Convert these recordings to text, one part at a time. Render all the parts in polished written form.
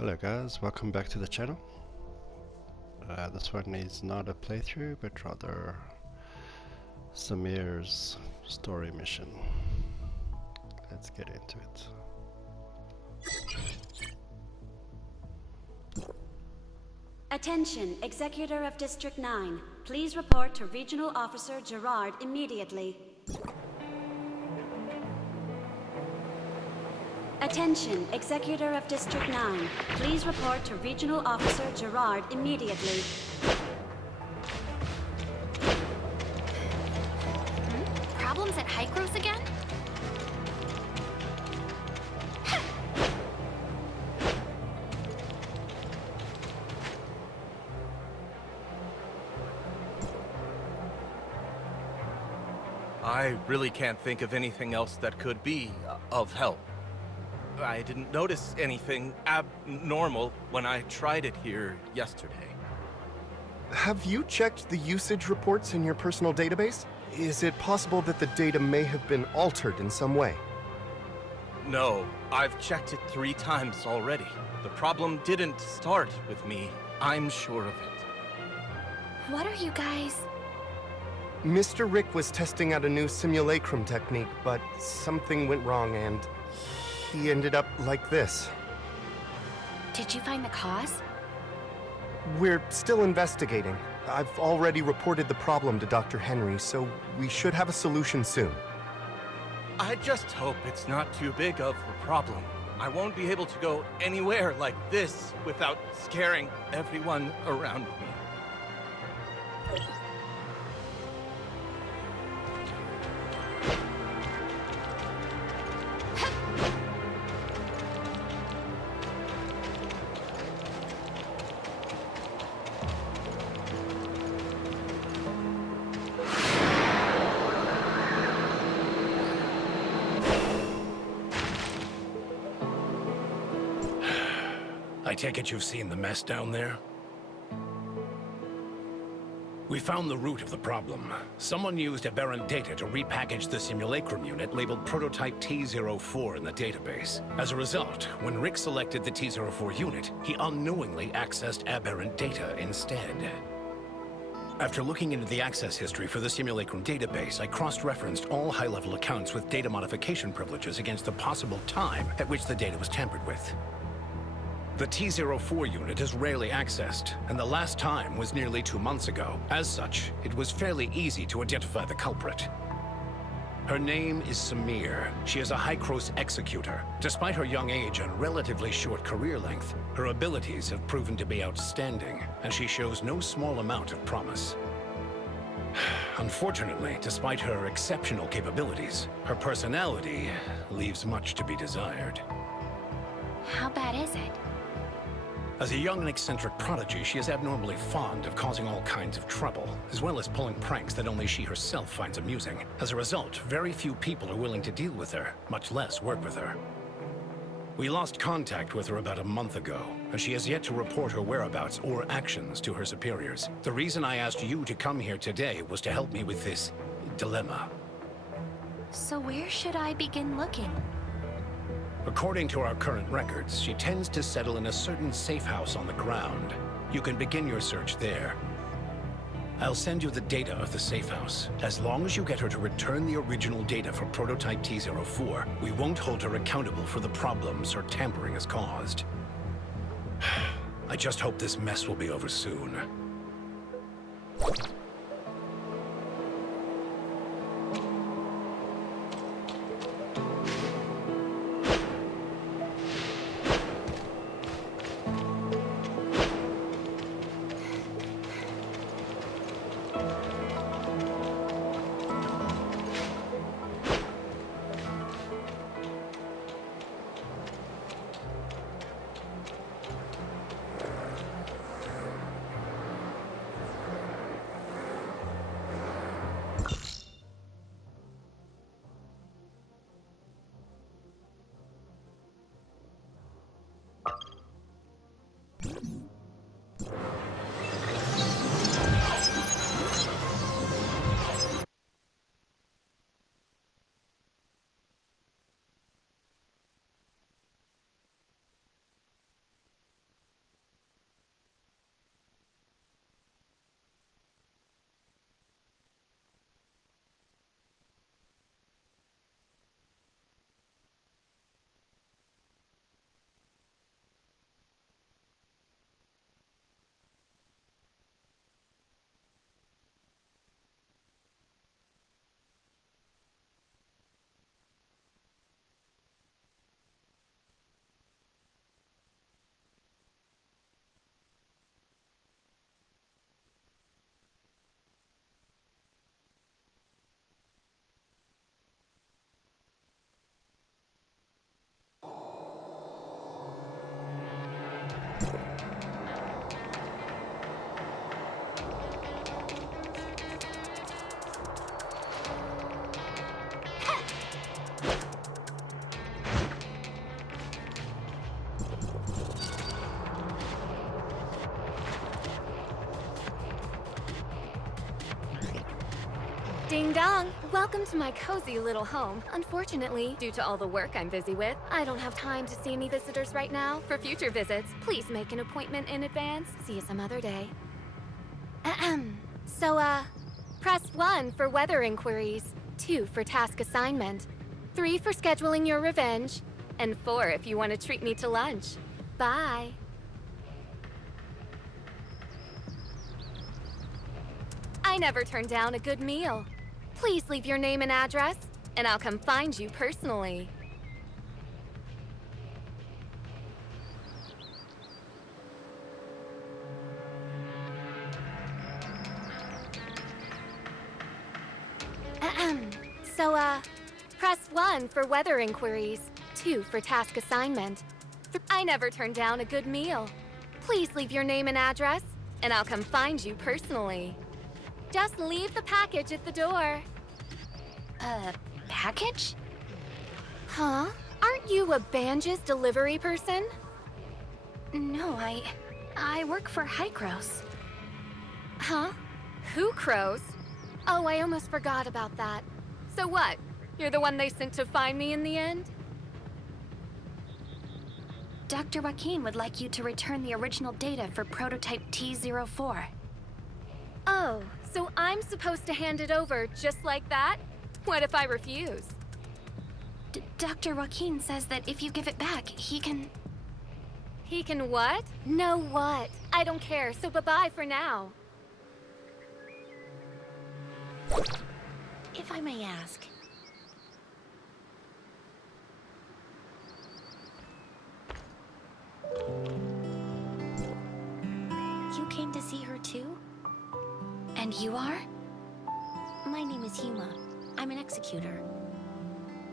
Hello guys, welcome back to the channel. This one is not a playthrough, but rather Samir's story mission. Let's get into it. Attention, Executor of District 9. Please report to Regional Officer Gerard immediately. Attention, Executor of District 9. Please report to Regional Officer Gerard immediately. Problems at Hycros again? I really can't think of anything else that could be of help. I didn't notice anything abnormal when I tried it here yesterday. Have you checked the usage reports in your personal database? Is it possible that the data may have been altered in some way? No, I've checked it 3 times already. The problem didn't start with me. I'm sure of it. What are you guys... Mr. Rick was testing out a new simulacrum technique, but something went wrong and he ended up like this. Did you find the cause? We're still investigating. I've already reported the problem to Dr. Henry, so we should have a solution soon. I just hope it's not too big of a problem. I won't be able to go anywhere like this without scaring everyone around me. I take it you've seen the mess down there? We found the root of the problem. Someone used aberrant data to repackage the simulacrum unit labeled Prototype T-04 in the database. As a result, when Rick selected the T-04 unit, he unknowingly accessed aberrant data instead. After looking into the access history for the simulacrum database, I cross-referenced all high-level accounts with data modification privileges against the possible time at which the data was tampered with. The T-04 unit is rarely accessed, and the last time was nearly 2 months ago. As such, it was fairly easy to identify the culprit. Her name is Samir. She is a Hycros executor. Despite her young age and relatively short career length, her abilities have proven to be outstanding, and she shows no small amount of promise. Unfortunately, despite her exceptional capabilities, her personality leaves much to be desired. How bad is it? As a young and eccentric prodigy, she is abnormally fond of causing all kinds of trouble, as well as pulling pranks that only she herself finds amusing. As a result, very few people are willing to deal with her, much less work with her. We lost contact with her about a month ago, and she has yet to report her whereabouts or actions to her superiors. The reason I asked you to come here today was to help me with this dilemma. So where should I begin looking? According to our current records, she tends to settle in a certain safe house on the ground. You can begin your search there. I'll send you the data of the safe house. As long as you get her to return the original data for Prototype T-04, we won't hold her accountable for the problems her tampering has caused. I just hope this mess will be over soon. Ding dong! Welcome to my cozy little home. Unfortunately, due to all the work I'm busy with, I don't have time to see any visitors right now. For future visits, please make an appointment in advance. See you some other day. Ahem. So, press 1 for weather inquiries, 2 for task assignment, 3 for scheduling your revenge, and 4 if you want to treat me to lunch. Bye. I never turn down a good meal. Please leave your name and address, and I'll come find you personally. Ahem. So, press 1 for weather inquiries, 2 for task assignment. I never turn down a good meal. Please leave your name and address, and I'll come find you personally. Just leave the package at the door. Package? Huh? Aren't you a Banja's delivery person? No, I work for Hykros. Huh? Who crows? Oh, I almost forgot about that. So what? You're the one they sent to find me in the end? Dr. Joaquin would like you to return the original data for prototype T04. Oh, so I'm supposed to hand it over just like that? What if I refuse? Dr. Joaquin says that if you give it back, he can... He can what? No what? I don't care, so bye-bye for now. If I may ask. You came to see her too? And you are? My name is Huma. I'm an executor.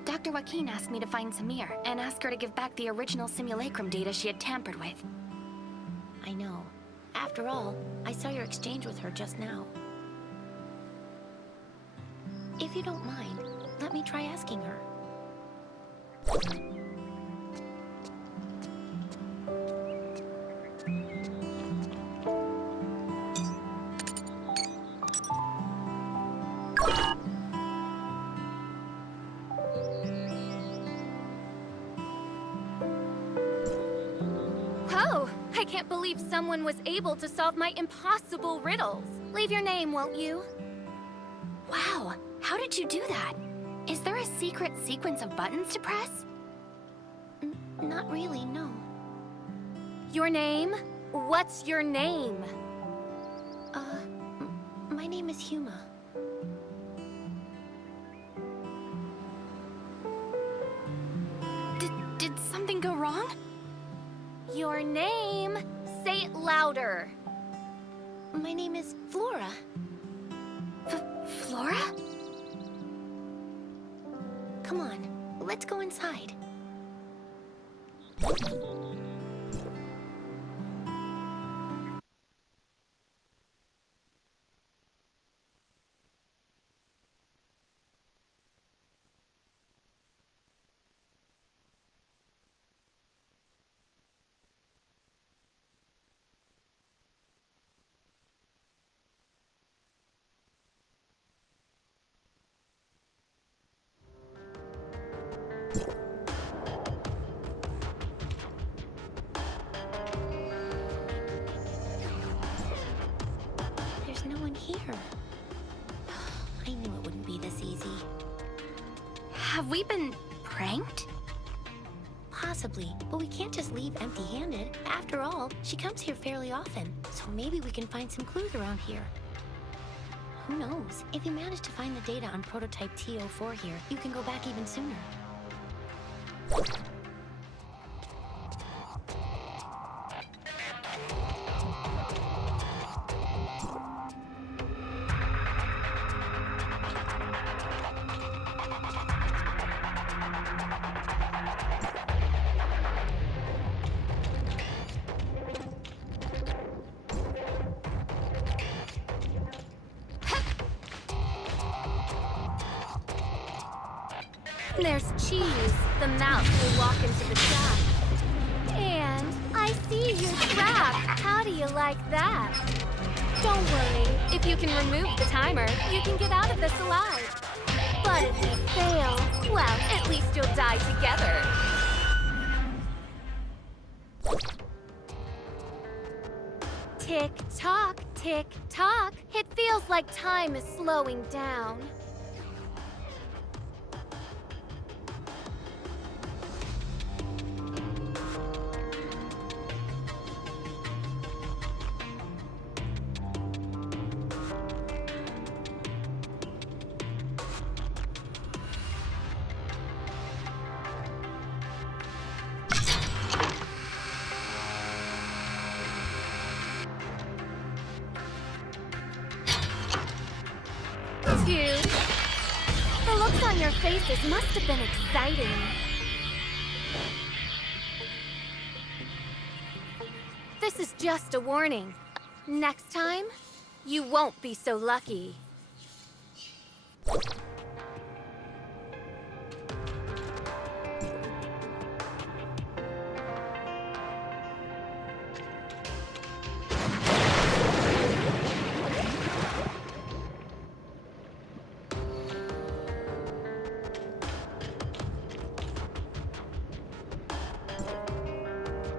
Dr. Joaquin asked me to find Samir and ask her to give back the original simulacrum data she had tampered with. I know. After all, I saw your exchange with her just now. If you don't mind, let me try asking her. Oh, I can't believe someone was able to solve my impossible riddles. Leave your name, won't you? Wow, how did you do that? Is there a secret sequence of buttons to press? Not really, no. Your name? What's your name? My name is Huma. Did something go wrong? Your name? Say it louder. My name is Flora. Flora? Come on, let's go inside. There's no one here. I knew it wouldn't be this easy. Have we been pranked? Possibly, but we can't just leave empty-handed. After all, she comes here fairly often, so maybe we can find some clues around here. Who knows? If you manage to find the data on prototype T04 here, you can go back even sooner. There's Cheese, the mouse who walk into the trap. And I see your trap. How do you like that? Don't worry. If you can remove the timer, you can get out of this alive. But if we fail, well, at least you'll die together. Tick-tock, tick-tock. It feels like time is slowing down. The looks on your faces must have been exciting. This is just a warning. Next time, you won't be so lucky.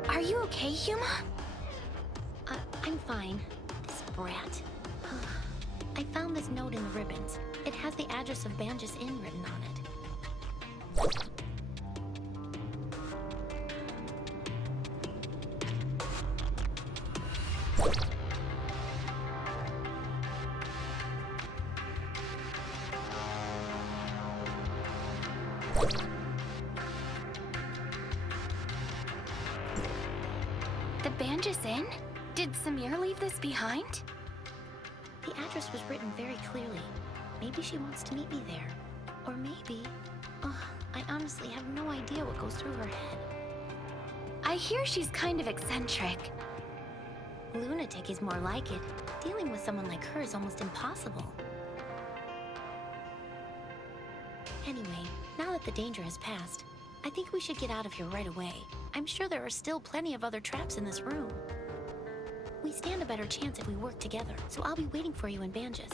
Are you okay, Yuma? I'm fine. This brat. I found this note in the ribbons. It has the address of Banjus Inn written on it. The Banjus Inn? Did Samir leave this behind? The address was written very clearly. Maybe she wants to meet me there. Or maybe... I honestly have no idea what goes through her head. I hear she's kind of eccentric. Lunatic is more like it. Dealing with someone like her is almost impossible. Anyway, now that the danger has passed, I think we should get out of here right away. I'm sure there are still plenty of other traps in this room. We stand a better chance if we work together, so I'll be waiting for you in Banjus.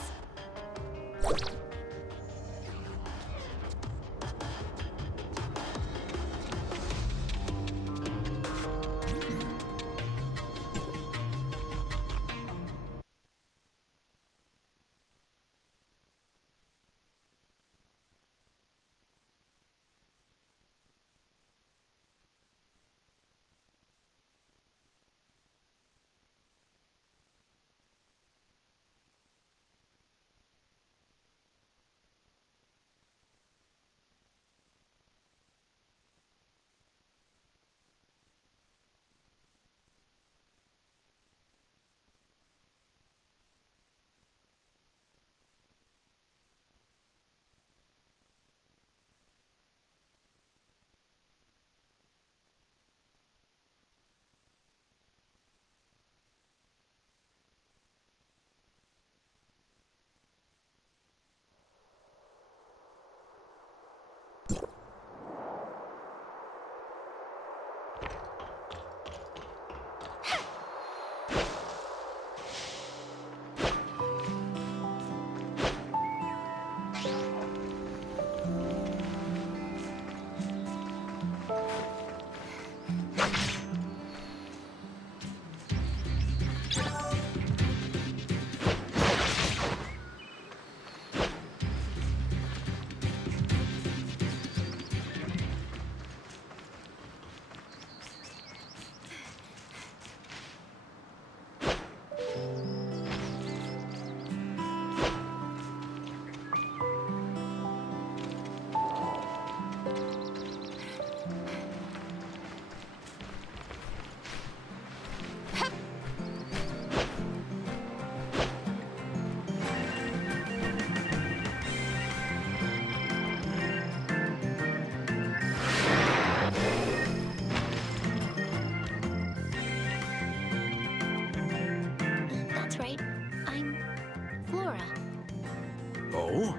Oh?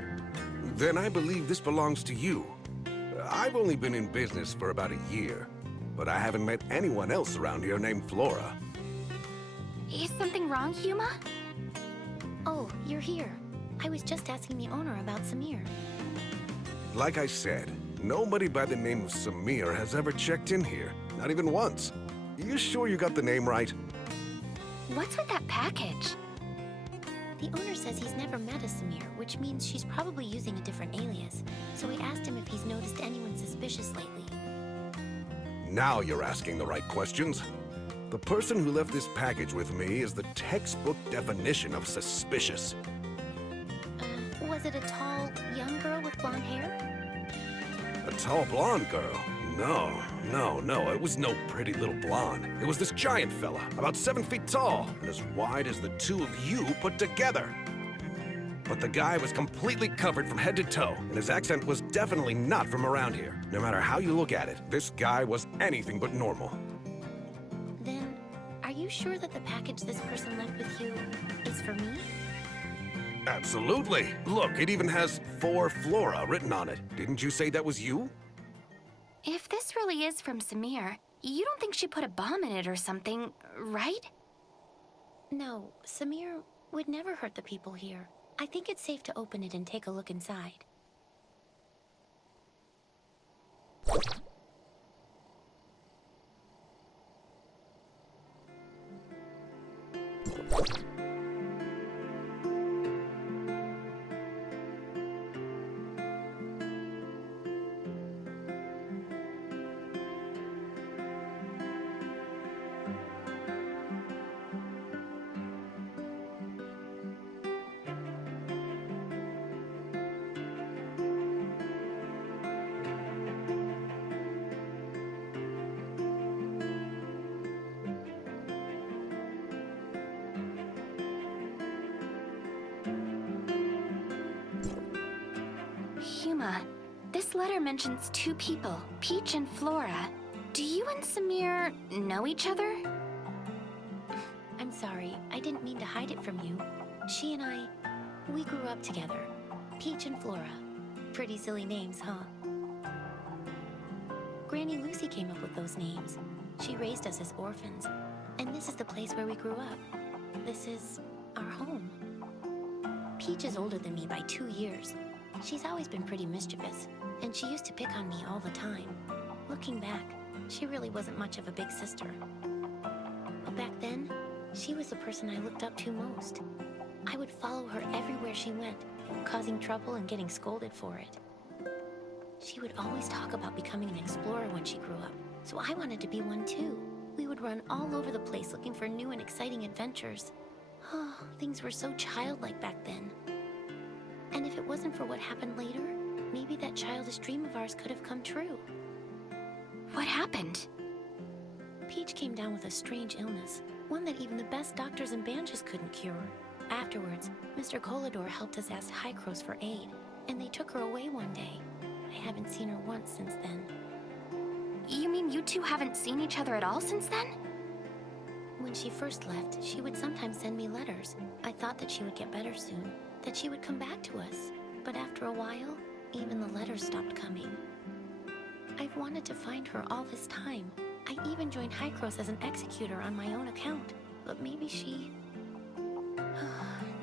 Then I believe this belongs to you. I've only been in business for about a year, but I haven't met anyone else around here named Flora. Is something wrong, Huma? Oh, you're here. I was just asking the owner about Samir. Like I said, nobody by the name of Samir has ever checked in here, not even once. You sure you got the name right? What's with that package? The owner says he's never met a Samir, which means she's probably using a different alias. So we asked him if he's noticed anyone suspicious lately. Now you're asking the right questions. The person who left this package with me is the textbook definition of suspicious. Was it a tall, young girl with blonde hair? A tall blonde girl? No, it was no pretty little blonde. It was this giant fella, about 7 feet tall, and as wide as the two of you put together. But the guy was completely covered from head to toe, and his accent was definitely not from around here. No matter how you look at it, this guy was anything but normal. Then, are you sure that the package this person left with you is for me? Absolutely. Look, it even has "For Flora" written on it. Didn't you say that was you? If this really is from Samir, you don't think she put a bomb in it or something, right? No, Samir would never hurt the people here. I think it's safe to open it and take a look inside. Huma, this letter mentions two people, Peach and Flora. Do you and Samir know each other? I'm sorry, I didn't mean to hide it from you. She and I, we grew up together. Peach and Flora. Pretty silly names, huh? Granny Lucy came up with those names. She raised us as orphans. And this is the place where we grew up. This is our home. Peach is older than me by 2 years. She's always been pretty mischievous, and she used to pick on me all the time. Looking back, she really wasn't much of a big sister. But back then, she was the person I looked up to most. I would follow her everywhere she went, causing trouble and getting scolded for it. She would always talk about becoming an explorer when she grew up, so I wanted to be one too. We would run all over the place looking for new and exciting adventures. Oh, things were so childlike back then. And if it wasn't for what happened later, maybe that childish dream of ours could have come true. What happened? Peach came down with a strange illness, one that even the best doctors and bandages couldn't cure. Afterwards, Mr. Colador helped us ask Hycros for aid, and they took her away one day. I haven't seen her once since then. You mean you two haven't seen each other at all since then? When she first left, she would sometimes send me letters. I thought that she would get better soon, that she would come back to us. But after a while, even the letters stopped coming. I've wanted to find her all this time. I even joined Hycros as an executor on my own account. But maybe she...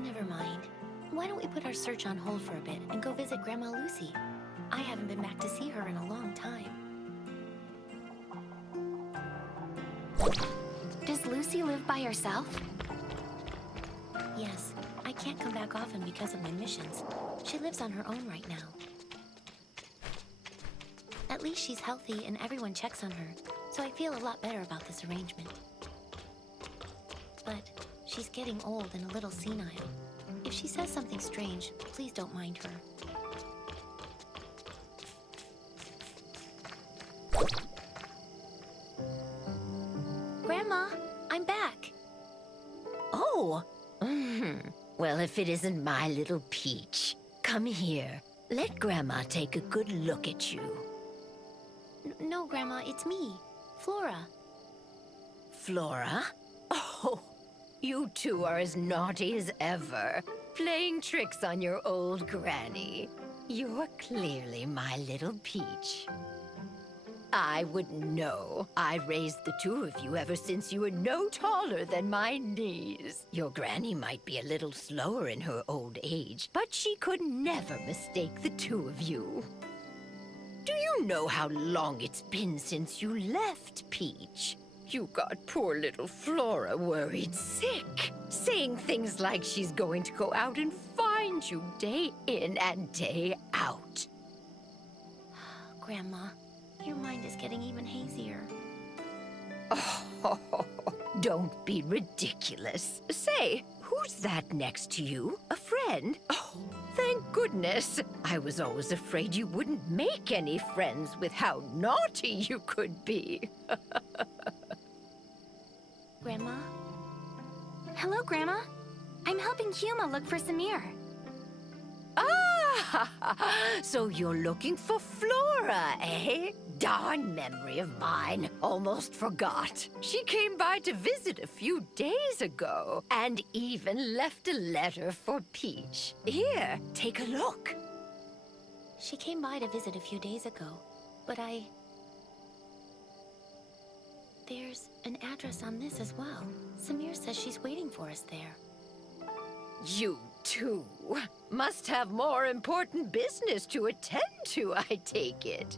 Never mind. Why don't we put our search on hold for a bit and go visit Grandma Lucy? I haven't been back to see her in a long time. Does Lucy live by herself? Yes, I can't come back often because of my missions. She lives on her own right now. At least she's healthy and everyone checks on her, so I feel a lot better about this arrangement. But she's getting old and a little senile. If she says something strange, please don't mind her. Grandma, I'm back. Oh, well, if it isn't my little Peach. Come here. Let Grandma take a good look at you. No, Grandma, it's me, Flora. Flora? Oh, you two are as naughty as ever, playing tricks on your old granny. You're clearly my little peach. I wouldn't know. I raised the two of you ever since you were no taller than my knees. Your granny might be a little slower in her old age, but she could never mistake the two of you. Do you know how long it's been since you left, Peach? You got poor little Flora worried sick, saying things like she's going to go out and find you day in and day out. Grandma, your mind is getting even hazier. Oh, don't be ridiculous. Say, who's that next to you? A friend? Oh, thank goodness. I was always afraid you wouldn't make any friends with how naughty you could be. Grandma? Hello, Grandma. I'm helping Huma look for Samir. Ah, so you're looking for Flora, eh? Darn memory of mine. Almost forgot. She came by to visit a few days ago, and even left a letter for Peach. Here, take a look. She came by to visit a few days ago, but There's an address on this as well. Samir says she's waiting for us there. You two must have more important business to attend to, I take it.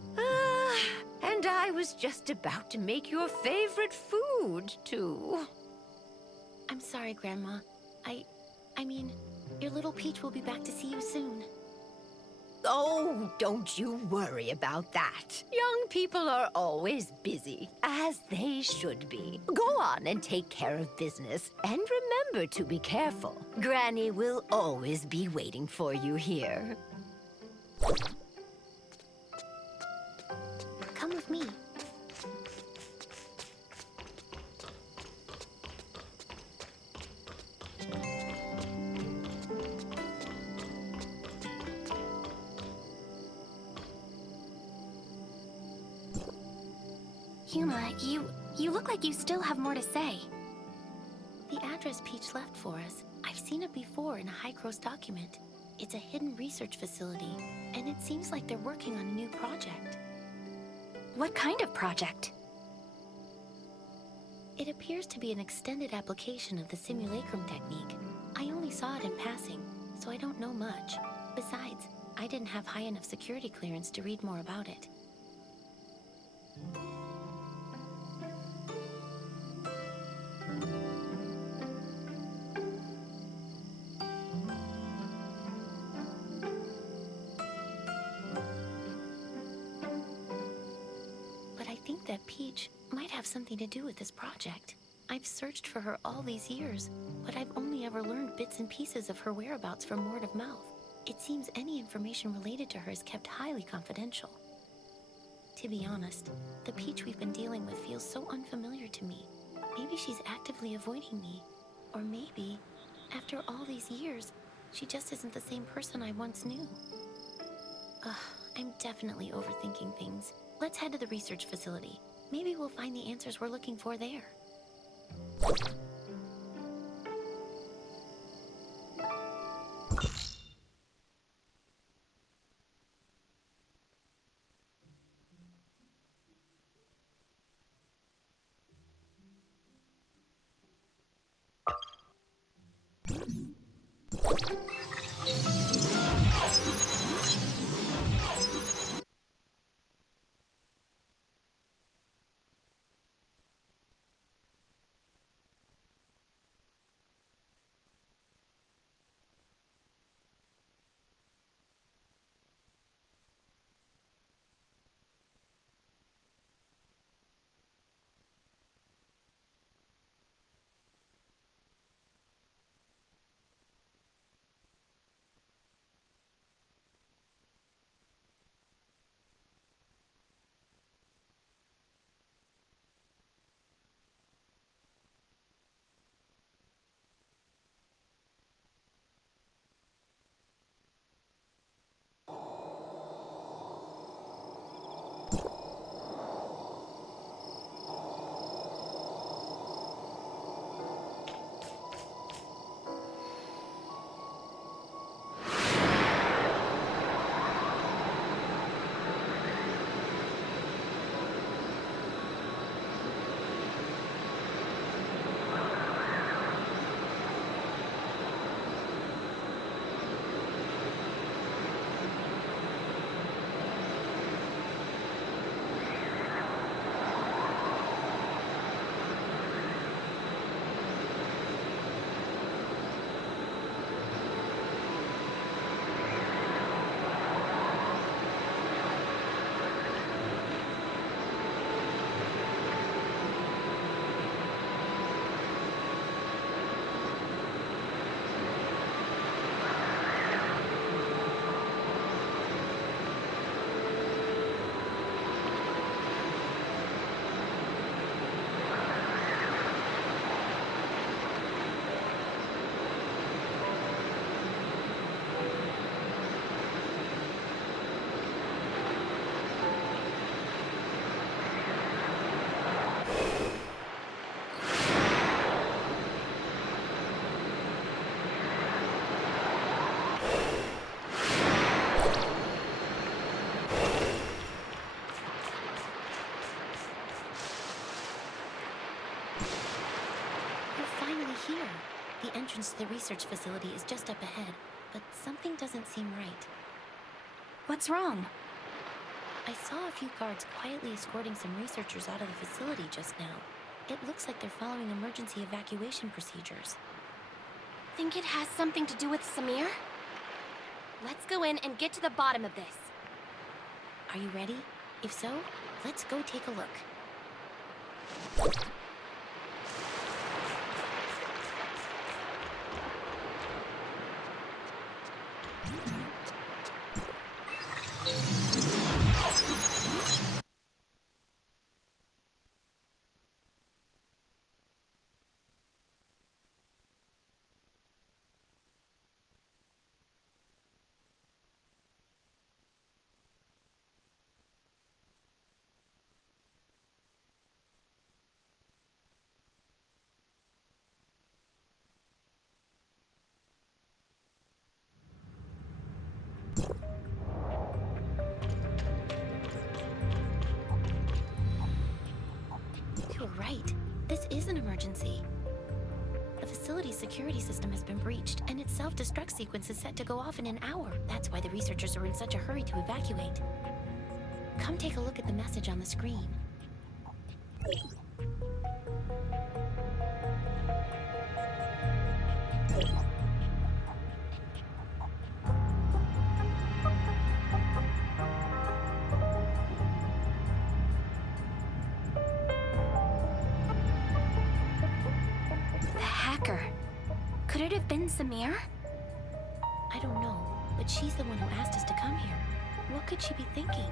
And I was just about to make your favorite food, too. I'm sorry, Grandma. I mean, your little Peach will be back to see you soon. Oh, don't you worry about that. Young people are always busy, as they should be. Go on and take care of business, and remember to be careful. Granny will always be waiting for you here. Come with me. Huma, you look like you still have more to say. The address Peach left for us, I've seen it before in a High-Cross document. It's a hidden research facility, and it seems like they're working on a new project. What kind of project? It appears to be an extended application of the simulacrum technique. I only saw it in passing, so I don't know much. Besides, I didn't have high enough security clearance to read more about it. That Peach might have something to do with this project. I've searched for her all these years, but I've only ever learned bits and pieces of her whereabouts from word of mouth. It seems any information related to her is kept highly confidential. To be honest, the Peach we've been dealing with feels so unfamiliar to me. Maybe she's actively avoiding me. Or maybe, after all these years, she just isn't the same person I once knew. I'm definitely overthinking things. Let's head to the research facility. Maybe we'll find the answers we're looking for there. finally here. The entrance to the research facility is just up ahead, but something doesn't seem right. What's wrong? I saw a few guards quietly escorting some researchers out of the facility just now. It looks like they're following emergency evacuation procedures. Think it has something to do with Samir? Let's go in and get to the bottom of this. Are you ready? If so, let's go take a look. You're right. This is an emergency. The facility's security system has been breached, and its self-destruct sequence is set to go off in an hour. That's why the researchers are in such a hurry to evacuate. Come take a look at the message on the screen. The hacker. Could it have been Samir? I don't know, but she's the one who asked us to come here. What could she be thinking?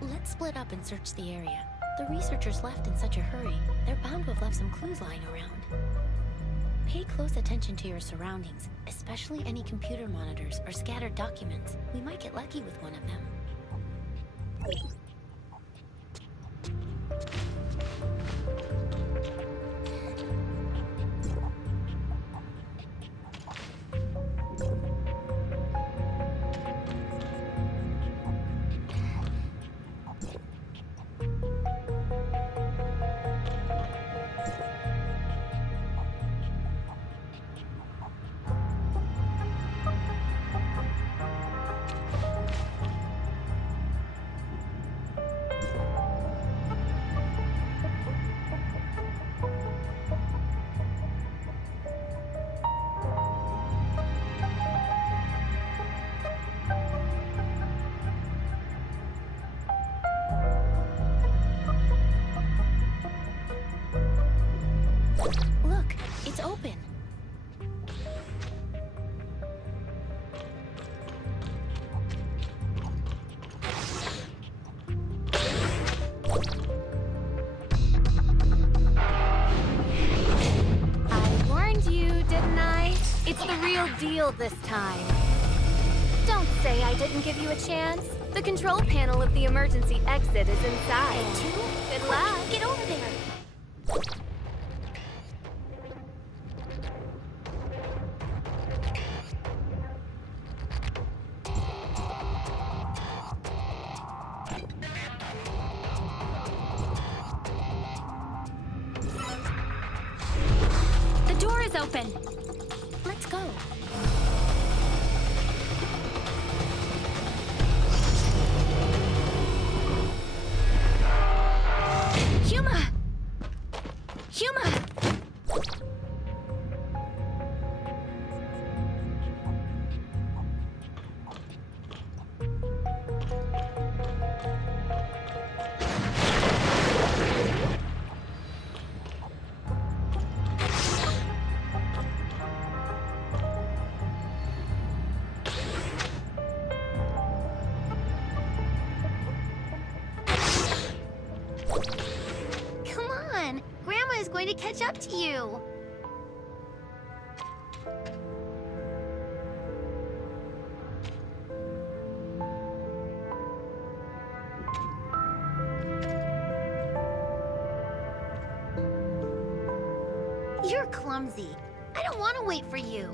Let's split up and search the area. The researchers left in such a hurry, they're bound to have left some clues lying around. Pay close attention to your surroundings, especially any computer monitors or scattered documents. We might get lucky with one of them. Look, it's open. I warned you, didn't I? It's the real deal this time. Don't say I didn't give you a chance. The control panel of the emergency exit is inside. Good luck. Get over there. The door is open. Let's go. Huma! Huma! Come on. Grandma is going to catch up to you. You're clumsy. I don't want to wait for you.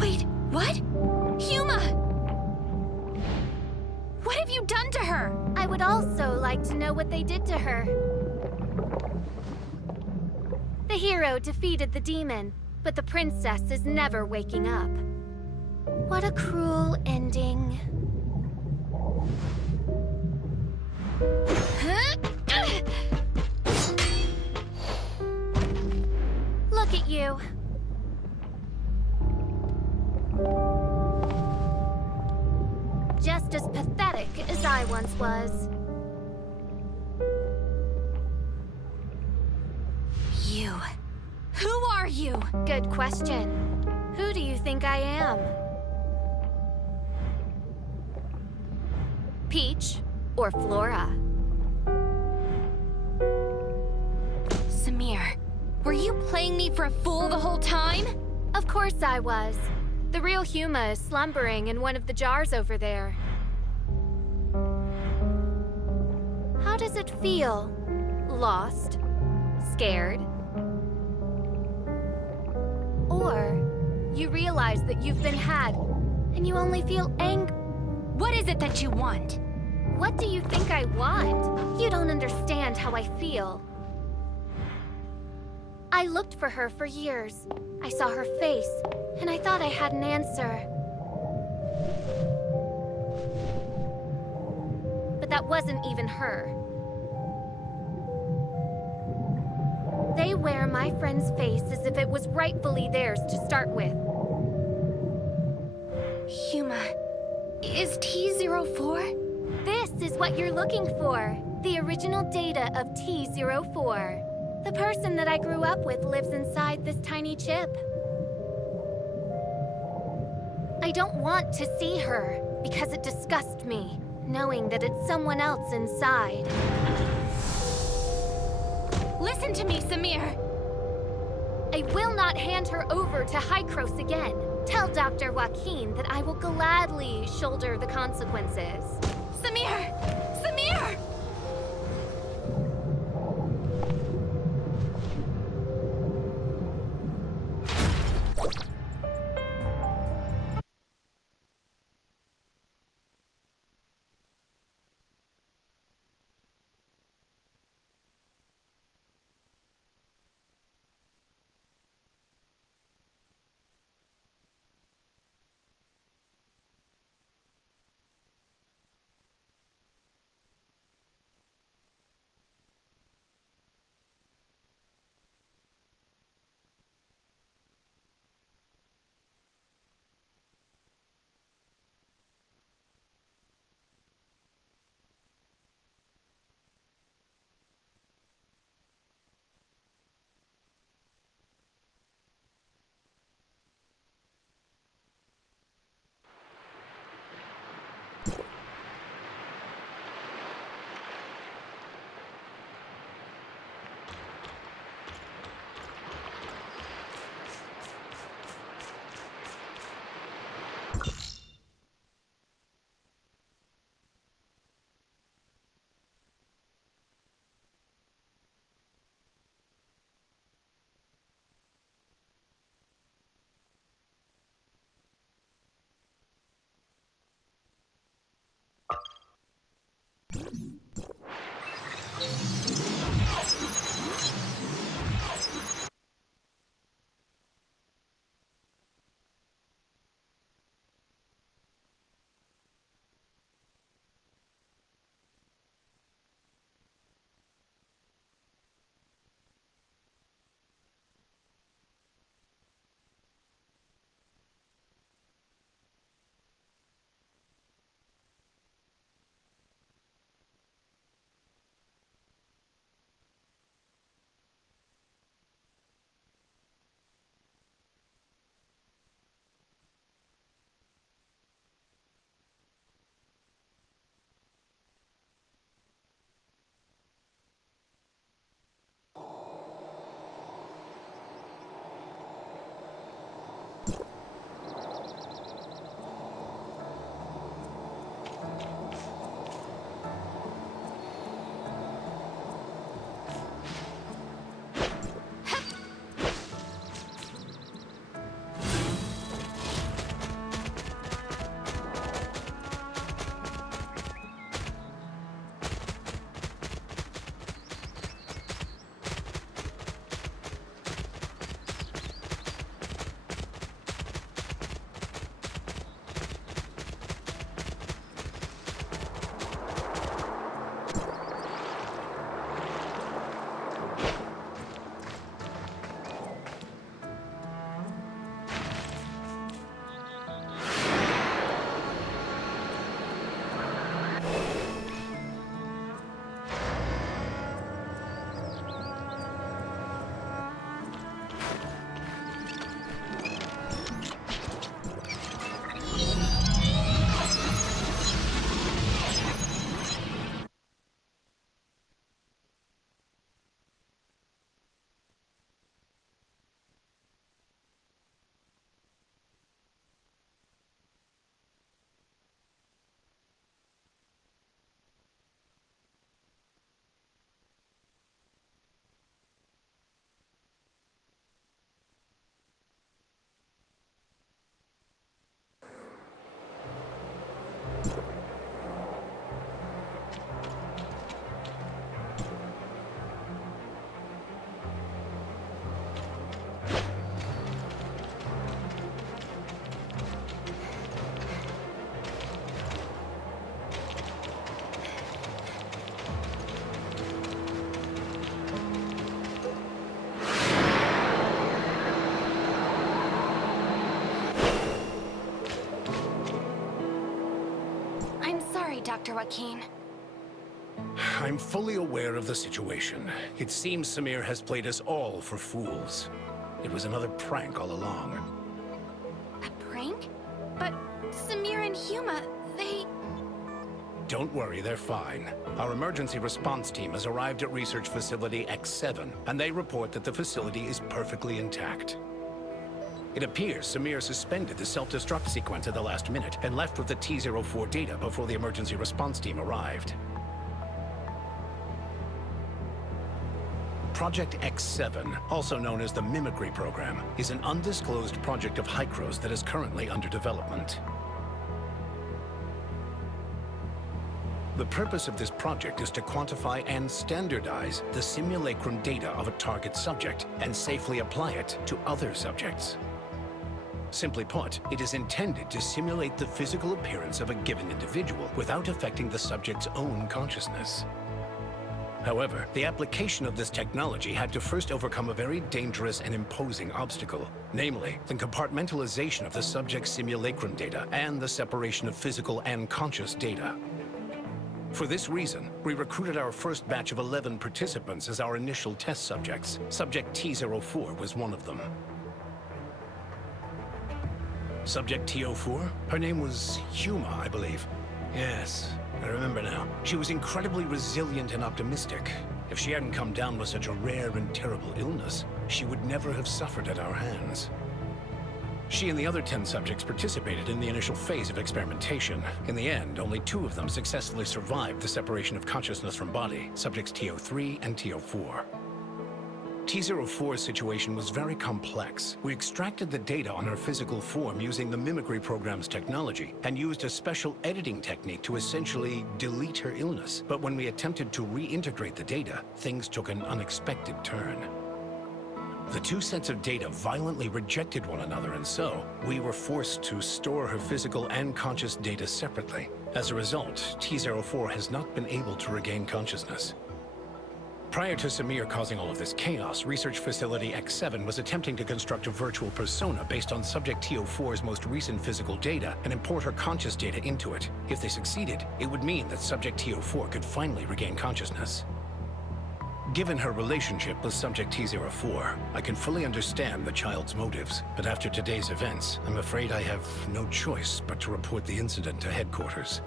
Wait, what? Huma! What have you done to her? I would also like to know what they did to her. The hero defeated the demon, but the princess is never waking up. What a cruel ending. Look at you. Just as pathetic as I once was. You. Who are you? Good question. Who do you think I am? Peach or Flora? Samir, were you playing me for a fool the whole time? Of course I was. The real Huma is slumbering in one of the jars over there. How does it feel? Lost? Scared? Or you realize that you've been had, and you only feel angry. What is it that you want? What do you think I want? You don't understand how I feel. I looked for her for years. I saw her face, and I thought I had an answer. But that wasn't even her. They wear my friend's face as if it was rightfully theirs to start with. Huma, is T-04? This is what you're looking for. The original data of T-04. The person that I grew up with lives inside this tiny chip. I don't want to see her because it disgusts me, knowing that it's someone else inside. Listen to me, Samir! I will not hand her over to Hykros again. Tell Dr. Joaquin that I will gladly shoulder the consequences. Samir! Samir! Dr. Joaquin. I'm fully aware of the situation. It seems Samir has played us all for fools. It was another prank all along. A prank? But Samir and Huma, they... Don't worry, they're fine. Our emergency response team has arrived at Research Facility X7, and they report that the facility is perfectly intact. It appears Samir suspended the self-destruct sequence at the last minute and left with the T-04 data before the emergency response team arrived. Project X7, also known as the Mimicry Program, is an undisclosed project of Hykros that is currently under development. The purpose of this project is to quantify and standardize the simulacrum data of a target subject and safely apply it to other subjects. Simply put, it is intended to simulate the physical appearance of a given individual without affecting the subject's own consciousness. However, the application of this technology had to first overcome a very dangerous and imposing obstacle, namely, the compartmentalization of the subject's simulacrum data and the separation of physical and conscious data. For this reason, we recruited our first batch of 11 participants as our initial test subjects. Subject T-04 was one of them. Subject T-04? Her name was Huma, I believe. Yes, I remember now. She was incredibly resilient and optimistic. If she hadn't come down with such a rare and terrible illness, she would never have suffered at our hands. She and the other 10 subjects participated in the initial phase of experimentation. In the end, only 2 of them successfully survived the separation of consciousness from body, subjects T-03 and T-04. T-04's situation was very complex. We extracted the data on her physical form using the mimicry program's technology and used a special editing technique to essentially delete her illness. But when we attempted to reintegrate the data, things took an unexpected turn. The two sets of data violently rejected one another, and so we were forced to store her physical and conscious data separately. As a result, T-04 has not been able to regain consciousness. Prior to Samir causing all of this chaos, Research Facility X7 was attempting to construct a virtual persona based on Subject T-04's most recent physical data and import her conscious data into it. If they succeeded, it would mean that Subject T-04 could finally regain consciousness. Given her relationship with Subject T-04, I can fully understand the child's motives, but after today's events, I'm afraid I have no choice but to report the incident to headquarters.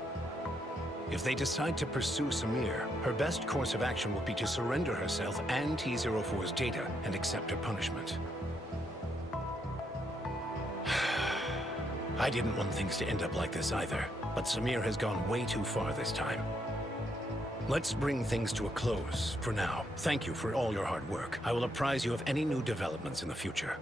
If they decide to pursue Samir, her best course of action will be to surrender herself and T-04's data and accept her punishment. I didn't want things to end up like this either, but Samir has gone way too far this time. Let's bring things to a close for now. Thank you for all your hard work. I will apprise you of any new developments in the future.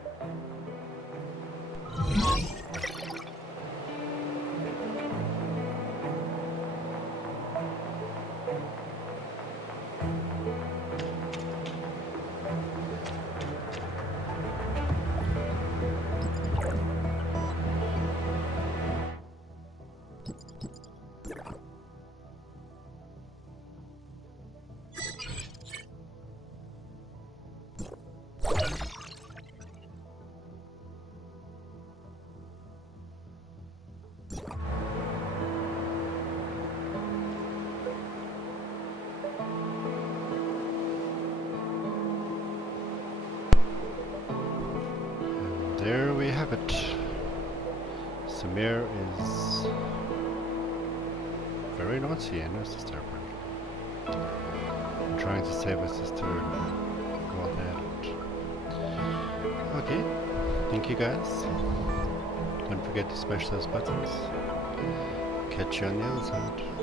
There we have it. Samir is very naughty and is disturbing. I'm trying to save his sister and go ahead. Okay, thank you guys. Don't forget to smash those buttons. Catch you on the other side.